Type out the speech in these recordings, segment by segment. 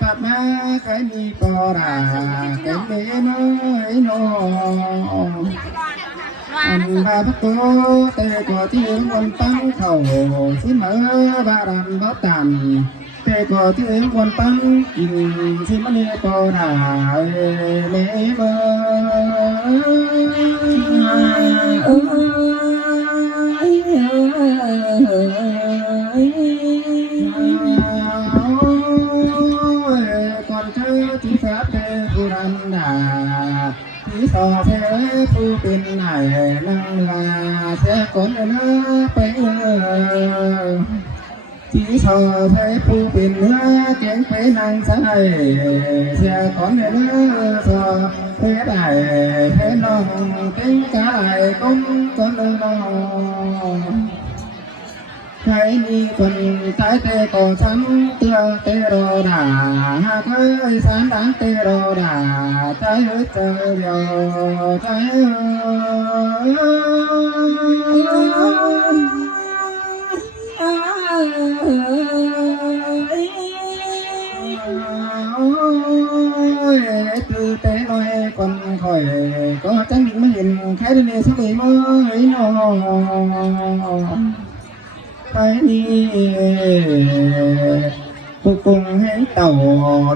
ปัดมาใครมีปอราเป็นเมน้อยน้องอันบาปโตแต่ก็ที่วันตั้งเขาสิเมื่อบารันบ่ตันแต่ก็ที่วันตั้งกินสิมันเนปอราเมเมื่ก่อนเธอที่ฟ้าเป็นผู้รันดาที่ต่อเธอผู้เป็นไหนนั่งลาเธอก่อนเนื้อไปที่ต่อเธอผู้เป็นเนื้อเก่งไปนั่งใส่เธอก่อนเนื้อต่อเธอได้เธอน้องเก่งกายก้มก่อนน้องใครมีคนตายแต่ก็ช้ำเตือเตโรดาหากเคยสานดังเตโรดาใจเจอเดียวใจคือเตลอยคนคอยก็จังไม่เห็นใครได้สักทีมั้ยน้องไปนี่ปุกปุงให้เต่า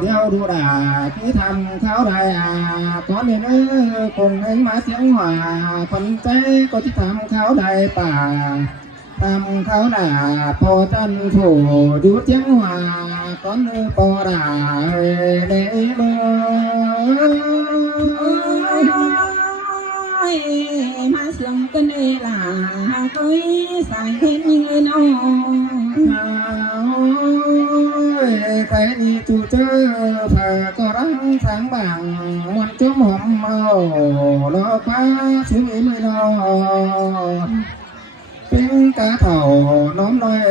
เดียวดูด่าที่ทำเขาได้ก่อนเนี่ยคงให้มาเสียงหวาคนใจก็ที่ทำเขาได้ป่าทำเขาด่าพอจันโถดูเสียงหวาก่อนปอด่าในเมื่อมาเสียงกันเอล่ะเคยสายเห็นยังไงน้องใครนี่จูเจอเผอก็รังสังบังมันจุ่มหอมเมาลอป้าช่วยมือน้องเป็นกาเถ่าน้อมน้อย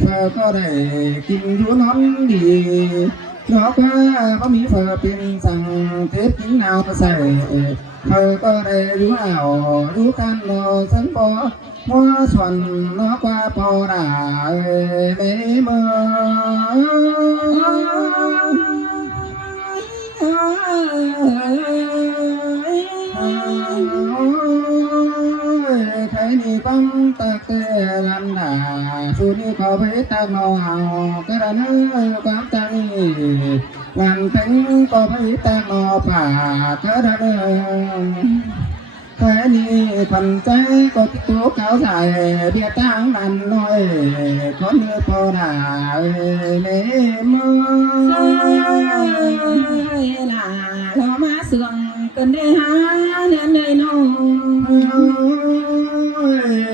เผอก็ได้กินอยู่น้อมดีนอกว่ามีเผอเป็นสั่งเทปกินหนาวก็ใส่เธอก็ได้รู้เอารู้กันรอสังปอมัวส่วนนอกว่าปอด่าไม่เมื่อใครนี่ฟังตะเกลันด่าชูนี่ขอไปตากนอเอากระนั้นความตานีวันถึงก็ไปตากนอป่ากระนั้นใครนี่พันใจก็ติดตัวเขาใส่เบียตั้งนันน้อยคนเนื้อพอด่าเล่มือล่ะเรามาเสื่องกันได้หาเนื้อเลยน้อง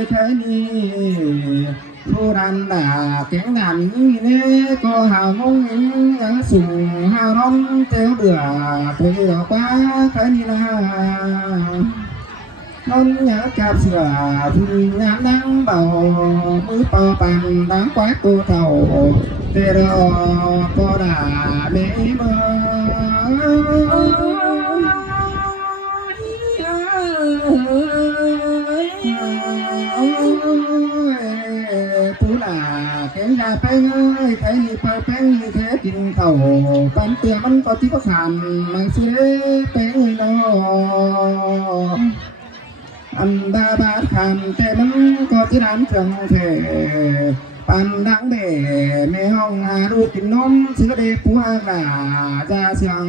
ใครนี่ผู้รันด่าเก่งงานนี่เนี่ยก็หางงยังสูงหาร้อนเจ้าเดือเพื่อป้าใครนี่นะนนอยากจับเสือผู้งานดังเบามือเป่าปันดังควายตัวเท่าเตรอก็ด่าเมื่อผู้ด่าแข็งยาไปเงยใครนี่ไปแป้งนี่แค่กินเข่าปันเตือมันก็ที่ก็ขันมันเสียไปเงยน้ออันดาบาดขันแต่มันก็ที่ร้านจังเถปันดังเดในห้องหาดูกินนมเสือเด็กผู้หากาจะเสียง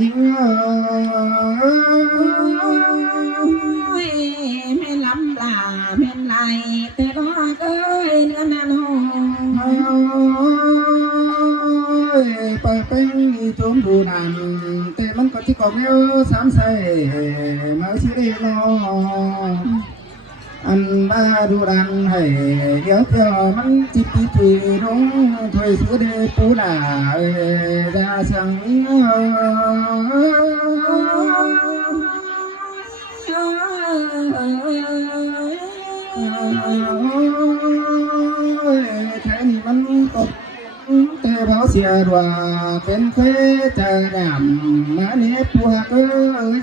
ยิ่งไม่ล้ำลาไม่ไหลแต่ก็เอ้ยเนื้อนาโนไปเป็นจมดูนันแต่มันก็ที่กอบเลี้ยวสามใส่มาสิเรนอันบาดูดันให้เดี๋ยวเธอมันจิตปีร้องถอยสุดเดปูด่าจะสั่งแค่นี้มันตกแต่เราเสียดว่าเป็นเฟจะดำมาเนี้ยพวก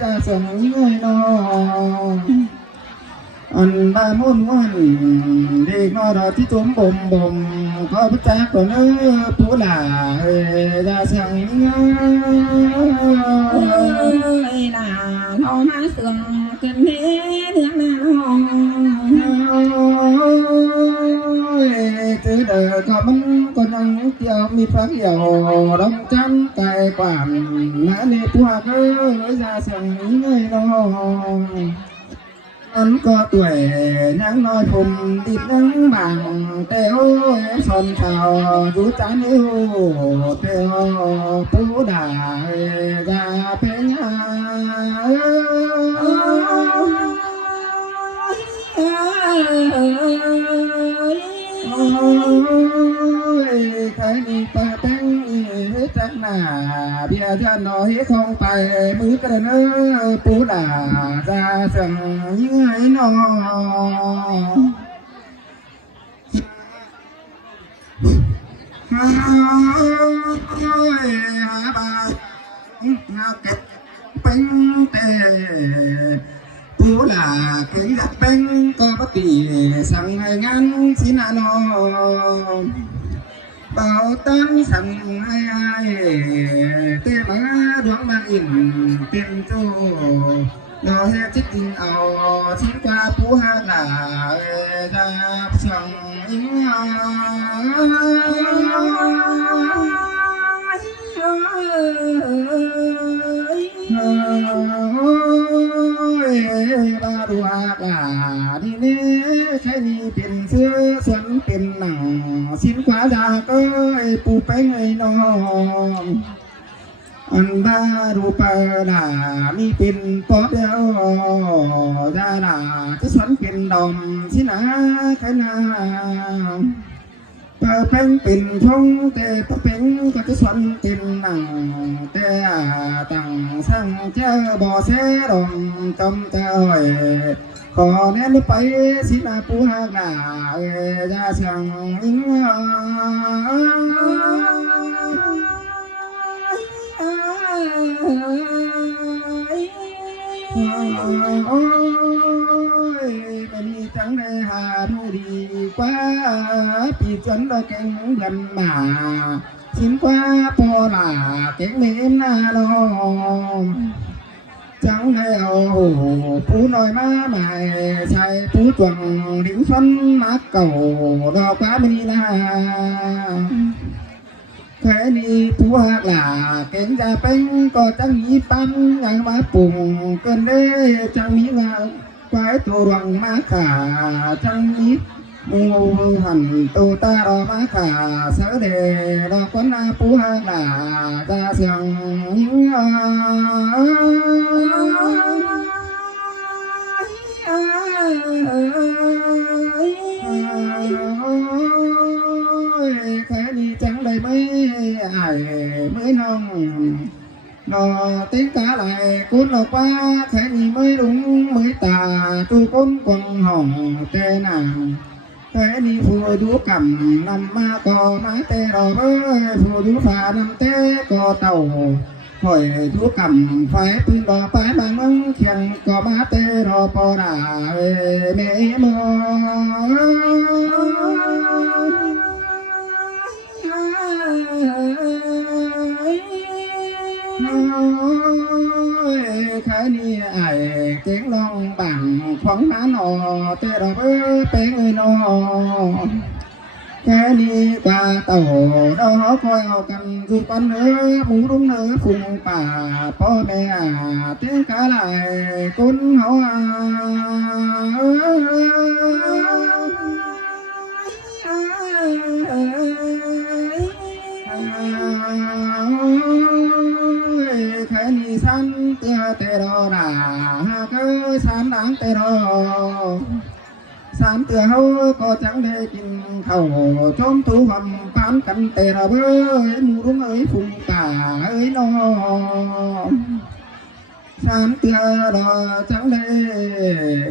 จะส่งเงินน้อง อันบามุนวันเด็กน้อยที่จุ่มบ่มขอพระจักตัวเนื้อผู้หลาจะสั่งเงยน่าน้องหาเสื่อมเกินเนื้อหน้าห้องถือเด้อก็มันก็ยังเกี่ยวมีพระเกี่ยวดองจันไก่กว่านน้าในพวกจะสั่งเงยน้องอันก็ตัวยังน้อยผมติดยังบางแต่โอ้ยสนเข่าดูจานนิ้วแต่ผู้ด่าจะเป็นใครมีปะแป้งจักหน้าเบียร์จะน้อยคงไปมือกระเนื้อปูด่าจะสั่งยังไงน้อหาบาเงาเก็บเป็นแต่ผู้หลาเก่งดักเป็นก็ปฏิสั่งให้งานสินาน้องเบาตั้งสั่งให้เต้มาดวงมาอินเป็นโจเราเฮ็ดจิตเอาชิ้นกาผู้หาหลาจะสั่งยิ่งบาดูอาลาดีนี้ใครนี่เป็นเสื้อสวนเป็นหนังสิ้นกว่าจากปูไปไงน้องอันบาดูปาลามีเป็นปอดเดียวดาลาจะสวนเป็นดอมสินะใครนาปะเป็นชงแต่ปะเป็นก็จะสวนเป็นหนังแต่ตั้งสั่งเจ้าบ่เสดอมจำเจ้าขอแน่นไปสินาปูหากาจะสั่งมันมีจังได้หาผู้ดีกว่าปีจนเราแก่งยันมาสินกว่าพอลาเก่งเน้นนาลมจังได้เอาผู้น้อยมาใหม่ใช้ผู้ตวงดิ้งฟันมาเก่าดอกฟ้ามีนาแค่นี้ผู้หักหลาเก่งจะเป็นก็จังมีปั้นยังมาปุ่งเกินได้จังมีงาไว้ตัวรังมาขาจังมีมูหันตัวตารอมาขาเสด็จรอคนอาผู้หักหลาจะเสียงแค่นี้จังได้ไม่ไอ้ไม่น้องนอtiếng cá lại cuốn lọc qua thế nhìn mới đúng mới tà tu côn quăng hỏng tê nàng thế đi phù du cầm nằm ma cò mái tê đò bơi phù du phà nằm tê cò tàu hỏi du cầm phải pin đò phải bằng măng khiêng cò má tê đò bò đà mẹ mơ khái ni ai tiếng long bằng khoáng má nọ tê đò bơi bé người nọ khái ni qua tàu đó coi ao cầm du con nữa mũ đúng nữa phùng bà po mẹ tiếng cá lại cún hổ khái ni san tê đò đà cứ san đáng tê đò san tê hâu có chẳng đểกิน khẩu chôm thú hầm bán cắn tê đò bơi mù đúng ấy phùng cả ấy nó san tê đò chẳng để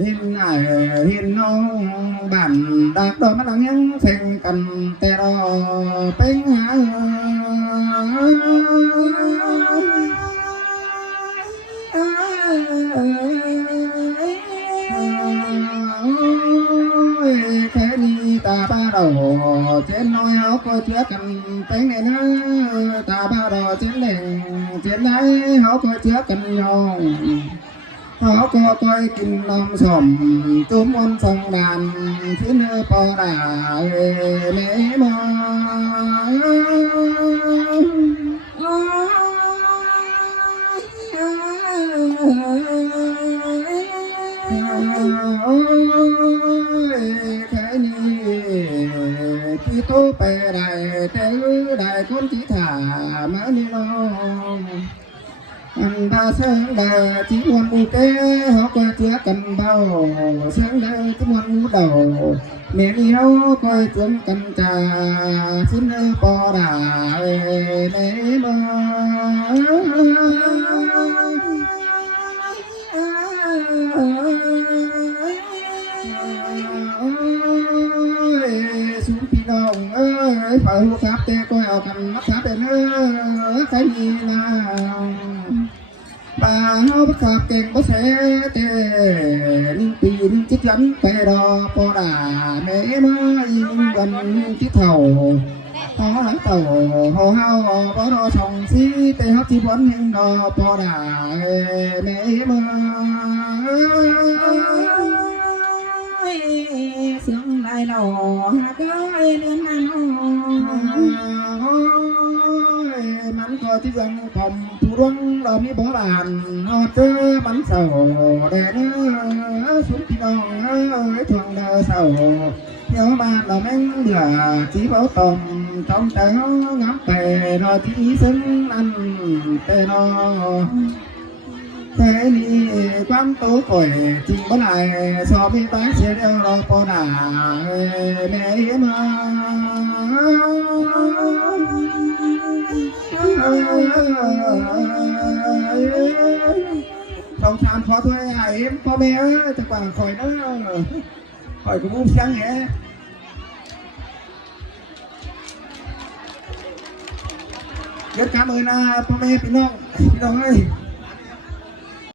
hình ải hình nông bản đạc đò mắt nắng nhắn thành cắn tê đò bánh há mà đò chiến đỉnh chiến ấy họ coi trước cần nhau họ coi kinh nom sòm túm ôn phong đàn phía nơi po đà mẹ mơ cái ni khi tố bè đại tứ đại con chỉ thả má ni lo anh ta sáng đà chỉ ngoan u kế họ coi chia cần bao sáng đà chỉ ngoan u đầu mẹ yêu coi chuẩn cần trà xin po đà mẹ mơ xuống phi đồng ơi phải hô cáp tê coi ở cầm mắt cáp tê nữa cái gì nào bà hô bắt cáp kèn bắt xe tê linh tì linh chích lắm tê đò po đà mẹ mơ yên gần chích thầu họ hãng tàu hồ hao có đò sòng xí tê hấp chi bón nhưng đò po đà mẹ mơ sương lại lò cái lên nắng coi tí dân phòng thủ đuông đò mi bó bàn họ chớ bắn sầu để nó xuống tí đồng ơi thường đờ sầu nhớ mà là mấy là chỉ bảo tồn trong tớ ngắm bè rồi chỉ xứng ăn tê nó thế thì quán tố khỏi chỉ có lại so với bác sẽ đeo lo po đà mẹ mà không tham khó thôi em po mẹ chắc bằng khỏi đó khỏi cũng uống sáng nhé rất cảm ơn po mẹ Phi Nông ơi